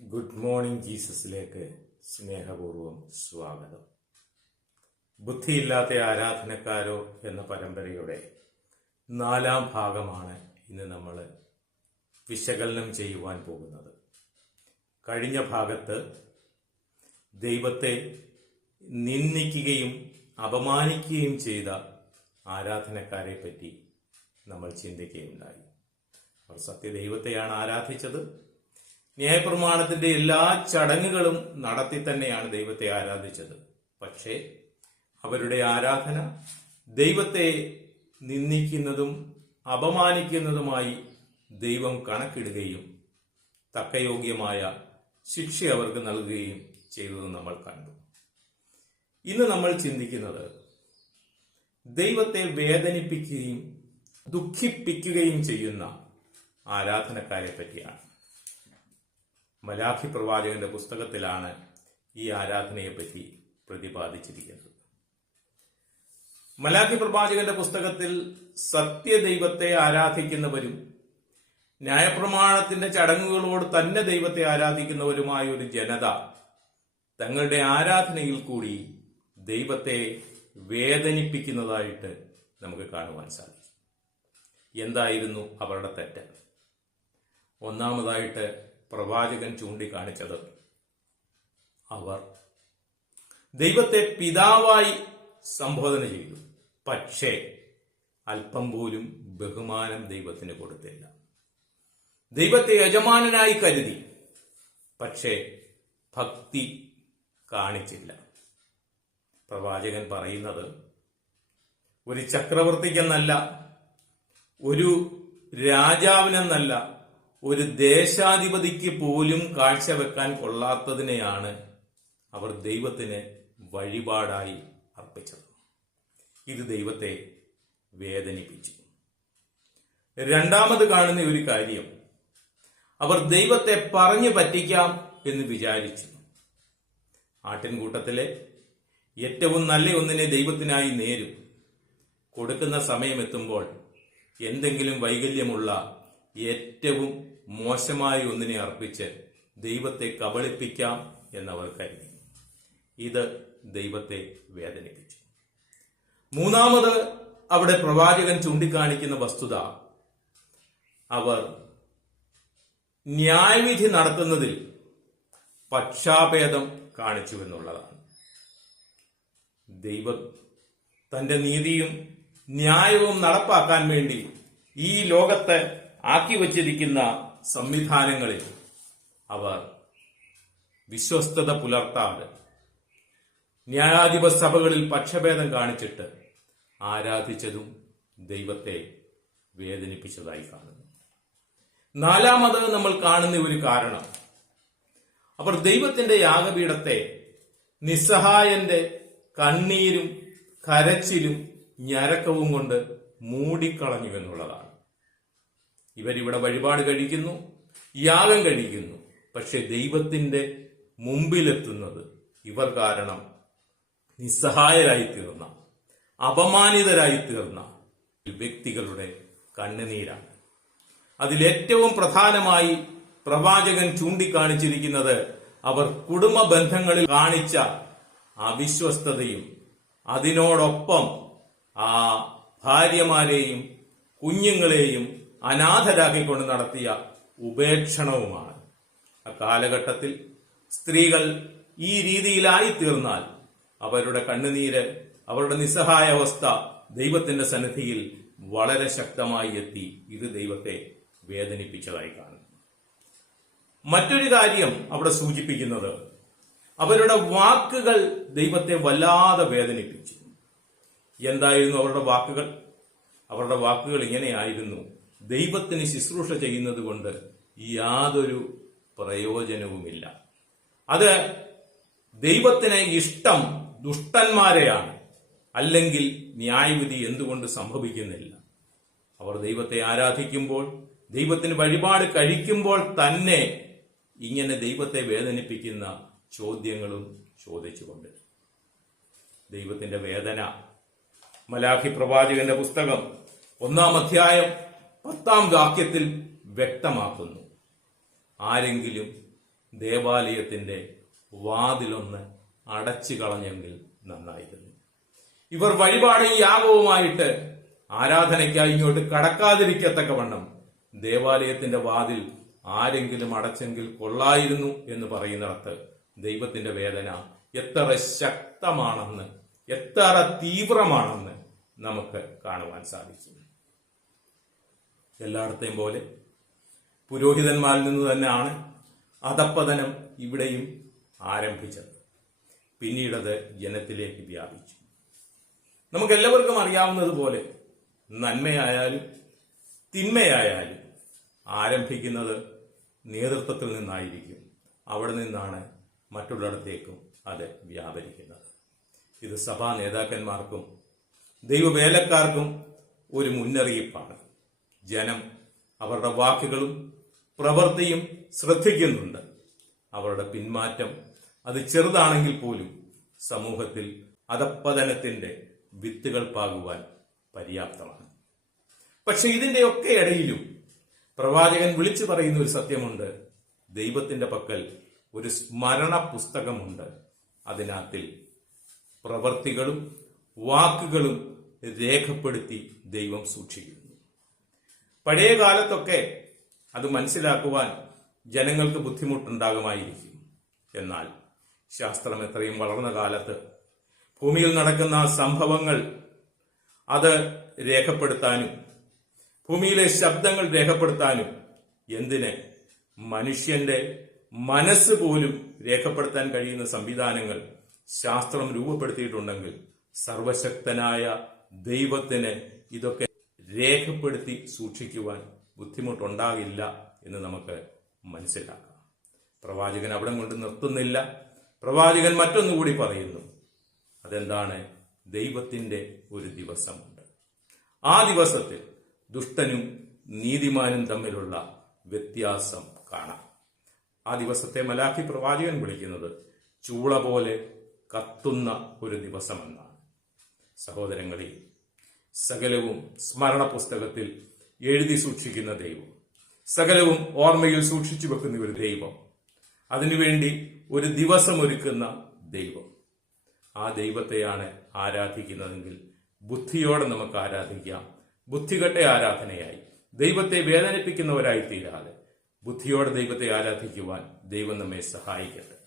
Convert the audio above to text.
Good morning ജീസസിലേക്ക് സ്നേഹപൂർവം സ്വാഗതം. ബുദ്ധിയില്ലാത്ത ആരാധനക്കാരോ എന്ന പരമ്പരയുടെ 4ാം ഭാഗമാണ് ഇന്ന് നമ്മൾ വിശകലനം ചെയ്യുവാൻ പോകുന്നത്. കഴിഞ്ഞ ഭാഗത്ത് ദൈവത്തെ നിന്ദിക്കുകയും അപമാനിക്കുകയും ചെയ്ത ആരാധനക്കാരെ പറ്റി നമ്മൾ ചിന്തിക്കുകയുണ്ടായി. അവർ സത്യദൈവത്തെയാണ് ആരാധിച്ചത്. ന്യായപ്രമാണത്തിന്റെ എല്ലാ ചടങ്ങുകളും നടത്തി തന്നെയാണ് ദൈവത്തെ ആരാധിച്ചത്. പക്ഷേ അവരുടെ ആരാധന ദൈവത്തെ നിന്ദിക്കുന്നതും അപമാനിക്കുന്നതുമായി ദൈവം കണക്കിടുകയും തക്കയോഗ്യമായ ശിക്ഷ അവർക്ക് നൽകുകയും ചെയ്തതെന്ന് നമ്മൾ കണ്ടു. ഇന്ന് നമ്മൾ ചിന്തിക്കുന്നത് ദൈവത്തെ വേദനിപ്പിക്കുകയും ദുഃഖിപ്പിക്കുകയും ചെയ്യുന്ന ആരാധനക്കാരെ പറ്റിയാണ്. മലാഖി പ്രവാചകന്റെ പുസ്തകത്തിലാണ് ഈ ആരാധനയെപ്പറ്റി പ്രതിപാദിച്ചിരിക്കുന്നത്. മലാഖി പ്രവാചകന്റെ പുസ്തകത്തിൽ സത്യദൈവത്തെ ആരാധിക്കുന്നവരും ന്യായപ്രമാണത്തിന്റെ ചടങ്ങുകളോട് തന്നെ ദൈവത്തെ ആരാധിക്കുന്നവരുമായ ഒരു ജനത തങ്ങളുടെ ആരാധനയിൽ കൂടി ദൈവത്തെ വേദനിപ്പിക്കുന്നതായിട്ട് നമുക്ക് കാണുവാൻ സാധിക്കും. എന്തായിരുന്നു അവരുടെ തെറ്റ്? ഒന്നാമതായിട്ട് പ്രവാചകൻ ചൂണ്ടിക്കാണിച്ചത്, അവർ ദൈവത്തെ പിതാവായി സംബോധന ചെയ്തു, പക്ഷേ അല്പം പോലും ബഹുമാനം ദൈവത്തിന് കൊടുത്തില്ല. ദൈവത്തെ യജമാനനായി കരുതി, പക്ഷേ ഭക്തി കാണിച്ചില്ല. പ്രവാചകൻ പറയുന്നത്, ഒരു ചക്രവർത്തിക്കെന്നല്ല, ഒരു രാജാവിനെന്നല്ല, ഒരു ദേശാധിപതിക്ക് പോലും കാഴ്ചവെക്കാൻ കൊള്ളാത്തതിനെയാണ് അവർ ദൈവത്തിന് വഴിപാടായി അർപ്പിച്ചത്. ഇത് ദൈവത്തെ വേദനിപ്പിച്ചു. രണ്ടാമത് കാണുന്ന ഒരു കാര്യം, അവർ ദൈവത്തെ പറഞ്ഞു പറ്റിക്കാം എന്ന് വിചാരിച്ചു. ആട്ടിൻകൂട്ടത്തിലെ ഏറ്റവും നല്ല ഒന്നിനെ ദൈവത്തിനായി നേരും. കൊടുക്കുന്ന സമയമെത്തുമ്പോൾ എന്തെങ്കിലും വൈകല്യമുള്ള ഏറ്റവും മോശമായ ഒന്നിനെ അർപ്പിച്ച് ദൈവത്തെ കബളിപ്പിക്കാം എന്നവർ കരുതി. ഇത് ദൈവത്തെ വേദനിപ്പിച്ചു. മൂന്നാമത് അവിടെ പ്രവാചകൻ ചൂണ്ടിക്കാണിക്കുന്ന വസ്തുത, അവർ ന്യായവിധി നടത്തുന്നതിൽ പക്ഷാഭേദം കാണിച്ചു എന്നുള്ളതാണ്. ദൈവം തന്റെ നീതിയും ന്യായവും നടപ്പാക്കാൻ വേണ്ടി ഈ ലോകത്തെ ആക്കി വച്ചിരിക്കുന്ന സംവിധാനങ്ങളിൽ അവർ വിശ്വസ്തത പുലർത്താതെ ന്യായാധിപ സഭകളിൽ പക്ഷഭേദം കാണിച്ചിട്ട് ആരാധിച്ചതും ദൈവത്തെ വേദനിപ്പിച്ചതായി കാണുന്നു. നാലാമത് നമ്മൾ കാണുന്ന ഒരു കാരണം, അവർ ദൈവത്തിന്റെ യാഗപീഠത്തെ നിസ്സഹായന്റെ കണ്ണീരും കരച്ചിലും ഞരക്കവും കൊണ്ട് മൂടിക്കളഞ്ഞു എന്നുള്ളതാണ്. ഇവരിവിടെ വഴിപാട് കഴിക്കുന്നു, യാഗം കഴിക്കുന്നു, പക്ഷെ ദൈവത്തിന്റെ മുമ്പിലെത്തുന്നത് ഇവർ കാരണം നിസ്സഹായരായി തീർന്ന, അപമാനിതരായി തീർന്ന വ്യക്തികളുടെ കണ്ണുനീരാണ്. അതിലേറ്റവും പ്രധാനമായി പ്രവാചകൻ ചൂണ്ടിക്കാണിച്ചിരിക്കുന്നത്, അവർ കുടുംബ ബന്ധങ്ങളിൽ കാണിച്ച അവിശ്വസ്തതയും അതിനോടൊപ്പം ആ ഭാര്യമാരെയും കുഞ്ഞുങ്ങളെയും അനാഥരാക്കിക്കൊണ്ട് നടത്തിയ ഉപേക്ഷണവുമാണ്. അക്കാലഘട്ടത്തിൽ സ്ത്രീകൾ ഈ രീതിയിലായി തീർന്നാൽ അവരുടെ കണ്ണുനീര്, അവരുടെ നിസ്സഹായ അവസ്ഥ ദൈവത്തിന്റെ സന്നിധിയിൽ വളരെ ശക്തമായി എത്തി. ഇത് ദൈവത്തെ വേദനിപ്പിച്ചതായി കാണുന്നു. മറ്റൊരു കാര്യം അവിടെ സൂചിപ്പിക്കുന്നത്, അവരുടെ വാക്കുകൾ ദൈവത്തെ വല്ലാതെ വേദനിപ്പിച്ചു. എന്തായിരുന്നു അവരുടെ വാക്കുകൾ? അവരുടെ വാക്കുകൾ ഇങ്ങനെയായിരുന്നു, ദൈവത്തിന് ശുശ്രൂഷ ചെയ്യുന്നത് കൊണ്ട് യാതൊരു പ്രയോജനവുമില്ല. അത് ദൈവത്തിന് ഇഷ്ടം ദുഷ്ടന്മാരെയാണ്, അല്ലെങ്കിൽ ന്യായവിധി എന്തുകൊണ്ട് സംഭവിക്കുന്നില്ല? അവർ ദൈവത്തെ ആരാധിക്കുമ്പോൾ, ദൈവത്തിന് വഴിപാട് കഴിക്കുമ്പോൾ തന്നെ ഇങ്ങനെ ദൈവത്തെ വേദനിപ്പിക്കുന്ന ചോദ്യങ്ങളും ചോദിച്ചുകൊണ്ട് ദൈവത്തിന്റെ വേദന മലാഖി പ്രവാചകന്റെ പുസ്തകം 1-ാം അധ്യായം 10-ാം വാക്യത്തിൽ വ്യക്തമാക്കുന്നു. ആരെങ്കിലും ദേവാലയത്തിന്റെ വാതിലൊന്ന് അടച്ചു കളഞ്ഞെങ്കിൽ നന്നായിരുന്നു. ഇവർ വഴിപാടും യാഗവുമായിട്ട് ആരാധനയ്ക്കായി ഇങ്ങോട്ട് കടക്കാതിരിക്കത്തക്കവണ്ണം ദേവാലയത്തിന്റെ വാതിൽ ആരെങ്കിലും അടച്ചെങ്കിൽ കൊള്ളായിരുന്നു എന്ന് പറയുന്നിടത്ത് ദൈവത്തിന്റെ വേദന എത്ര ശക്തമാണെന്ന്, എത്ര തീവ്രമാണെന്ന് നമുക്ക് കാണുവാൻ സാധിക്കും. എല്ലായിടത്തെയും പോലെ പുരോഹിതന്മാരിൽ നിന്ന് തന്നെയാണ് അധപ്പതനം ഇവിടെയും ആരംഭിച്ചത്. പിന്നീടത് ജനത്തിലേക്ക് വ്യാപിച്ചു. നമുക്കെല്ലാവർക്കും അറിയാവുന്നതുപോലെ നന്മയായാലും തിന്മയായാലും ആരംഭിക്കുന്നത് നേതൃത്വത്തിൽ നിന്നായിരിക്കും. അവിടെ നിന്നാണ് മറ്റുള്ളിടത്തേക്കും അത് വ്യാപരിക്കുന്നത്. ഇത് സഭാ നേതാക്കന്മാർക്കും ദൈവവേലക്കാർക്കും ഒരു മുന്നറിയിപ്പാണ്. ജനം അവരുടെ വാക്കുകളും പ്രവൃത്തിയും ശ്രദ്ധിക്കുന്നുണ്ട്. അവരുടെ പിന്മാറ്റം അത് ചെറുതാണെങ്കിൽ പോലും സമൂഹത്തിൽ അധപ്പതനത്തിന്റെ വിത്തുകൾ പാകുവാൻ പര്യാപ്തമാണ്. പക്ഷെ ഇതിന്റെയൊക്കെ ഇടയിലും പ്രവാചകൻ വിളിച്ചു പറയുന്ന ഒരു സത്യമുണ്ട്. ദൈവത്തിന്റെ പക്കൽ ഒരു സ്മരണ പുസ്തകമുണ്ട്. അതിനകത്തിൽ പ്രവൃത്തികളും വാക്കുകളും രേഖപ്പെടുത്തി ദൈവം സൂക്ഷിക്കുന്നു. പഴയ കാലത്തൊക്കെ അത് മനസ്സിലാക്കുവാൻ ജനങ്ങൾക്ക് ബുദ്ധിമുട്ടുണ്ടാകുമായിരിക്കും. എന്നാൽ ശാസ്ത്രം എത്രയും വളർന്ന കാലത്ത് ഭൂമിയിൽ നടക്കുന്ന സംഭവങ്ങൾ അത് രേഖപ്പെടുത്താനും ഭൂമിയിലെ ശബ്ദങ്ങൾ രേഖപ്പെടുത്താനും, എന്തിന് മനുഷ്യന്റെ മനസ്സ് പോലും രേഖപ്പെടുത്താൻ കഴിയുന്ന സംവിധാനങ്ങൾ ശാസ്ത്രം രൂപപ്പെടുത്തിയിട്ടുണ്ടെങ്കിൽ സർവശക്തനായ ദൈവത്തിന് ഇതൊക്കെ രേഖപ്പെടുത്തി സൂക്ഷിക്കുവാൻ ബുദ്ധിമുട്ടുണ്ടാകില്ല എന്ന് നമുക്ക് മനസ്സിലാക്കാം. പ്രവാചകൻ അവിടെ കൊണ്ട് നിർത്തുന്നില്ല. പ്രവാചകൻ മറ്റൊന്നുകൂടി പറയുന്നു. അതെന്താണ്? ദൈവത്തിന്റെ ഒരു ദിവസമുണ്ട്. ആ ദിവസത്തിൽ ദുഷ്ടനും നീതിമാനും തമ്മിലുള്ള വ്യത്യാസം കാണാം. ആ ദിവസത്തെ മലാഖി പ്രവാചകൻ വിളിക്കുന്നത് ചൂള പോലെ കത്തുന്ന ഒരു ദിവസമെന്നാണ്. സഹോദരങ്ങളെ, സകലവും സ്മരണ പുസ്തകത്തിൽ എഴുതി സൂക്ഷിക്കുന്ന ദൈവം, സകലവും ഓർമ്മയിൽ സൂക്ഷിച്ചു വെക്കുന്ന ഒരു ദൈവം, അതിനുവേണ്ടി ഒരു ദിവസം ഒരുക്കുന്ന ദൈവം, ആ ദൈവത്തെയാണ് ആരാധിക്കുന്നതെങ്കിൽ ബുദ്ധിയോടെ നമുക്ക് ആരാധിക്കാം. ബുദ്ധികെട്ട ആരാധനയായി ദൈവത്തെ വേദനിപ്പിക്കുന്നവരായി തീരാതെ ബുദ്ധിയോടെ ദൈവത്തെ ആരാധിക്കുവാൻ ദൈവം നമ്മെ സഹായിക്കട്ടെ.